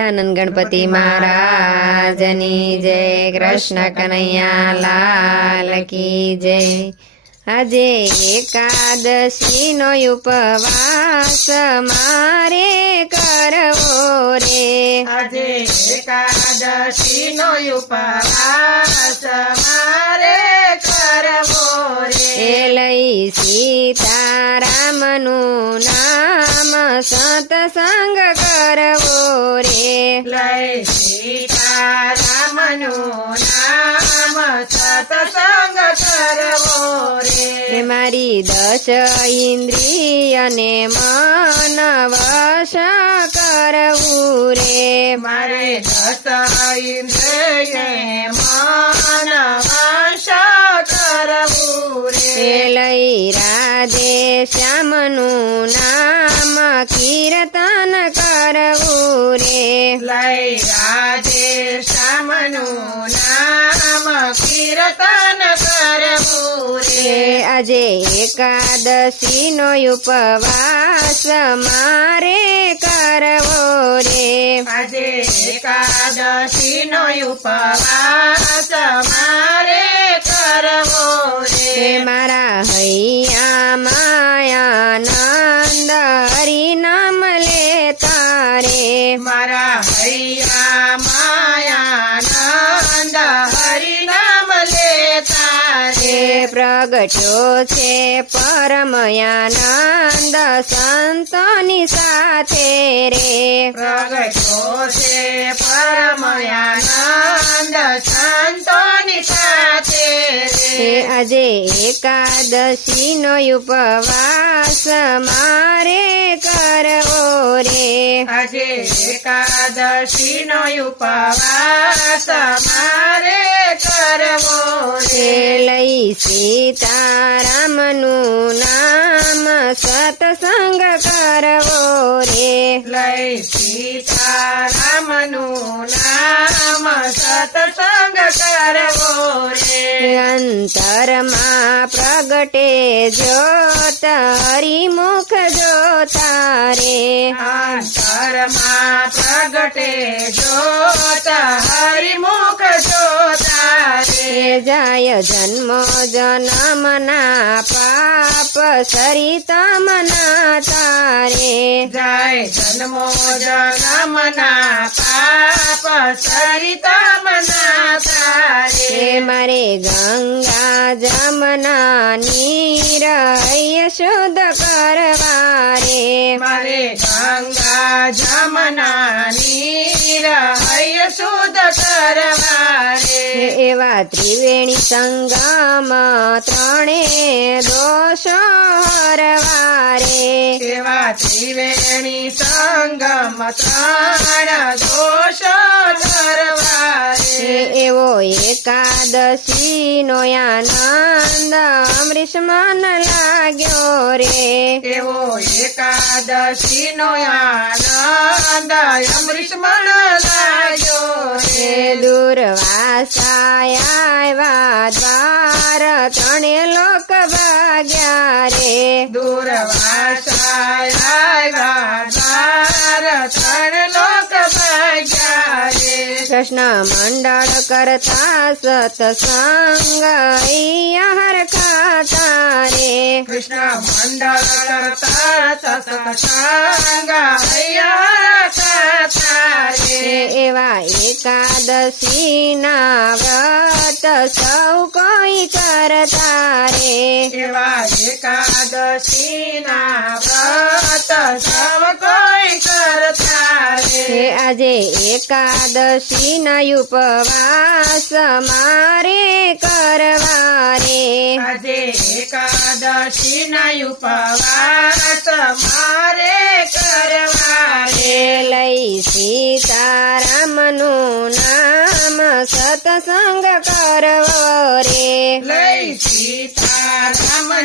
આનંદ ગણપતિ મહારાજની જય કૃષ્ણ કનૈયા લાલ કી જય આજે એકાદશી નો ઉપવાસ મારે કરવો રે આજે એકાદશી નો ઉપવાસ મારે કરવો રે લઈ સીતારામનું નામ સતસંગ કરવો રે. લઈ સીતારામનું નામ સતસંગ કરવો રે. મારી દશ ઇન્દ્રિયને મન વશ કરવું રે. મારે દશ ઇન્દ્રિયને મન વશ કરવું રે. લઈ રાધે શ્યામનું નામ કીર્તન કરવું રે લઈ રાધે શ્યામનું નામ કીર્તન કરવું રે આજે એકાદશી નો ઉપવાસ મારે કરવો રે આજે એકાદશી નો ઉપવાસ મારે કરવો રે મારા હૈયા માયાનંદ પ્રગટ્યો છે પરમયાનંદ સંતોની સાથે રે. પ્રગટ્યો છે પરમયાનંદ સંતોની સાથે રે. આજે એકાદશીનો ઉપવાસ મારે કરવો રે. આજે એકાદશીનો ઉપવાસ સીતારામનું નામ સતસંગ કરવો રે. લઈ સીતારામનું નામ સતસંગ કરવો રે. અંતરમાં પ્રગટે જોત હરિમુખ જોતા રે અંતરમાં પ્રગટે જોત જાય જન્મ જનમના પાપ સરિતમના તારે. જાય જન્મ જનમના પાપ સરિતા મના હે તારે મારે ગંગા જમના નીર હૈ શુદ્ધ કરવા રે મારે ગંગા જમના નીર હૈ શુદ્ધ કરવા રે એવા ત્રિવેણી સંગમ ત્રણે દોષ હરવા રે એવા ત્રિવેણી સંગમ ત્રણ દોષ રે એકાદશી નો આનંદ અમૃષમાન લાગ્યો રે એવો એકાદશી નો આનંદ અમૃષમાન લાગ્યો રે દુર્વાસાય દ્વાર ત્રણે લોક ભાગ્યા રે દુર્વાસાયા દ્વાર ત્રણ કૃષ્ણ મંડળ કરતા સત્સંગ હર ખાતા રે કૃષ્ણ મંડળ કરતા સત્સંગ રે એવા એકાદશી ના વ્રત સૌ કોઈ કરતા રે એવા એકાદશી ના વ્રત સૌ કોઈ આજે એકાદશી ના ઉપવાસ મારે કરવા રે આજે એકાદશી ના ઉપવાસ મારે કરવા રે લઈ સીતારામનું નામ સતસંગ કરવો રે. લઈ સીતારામનું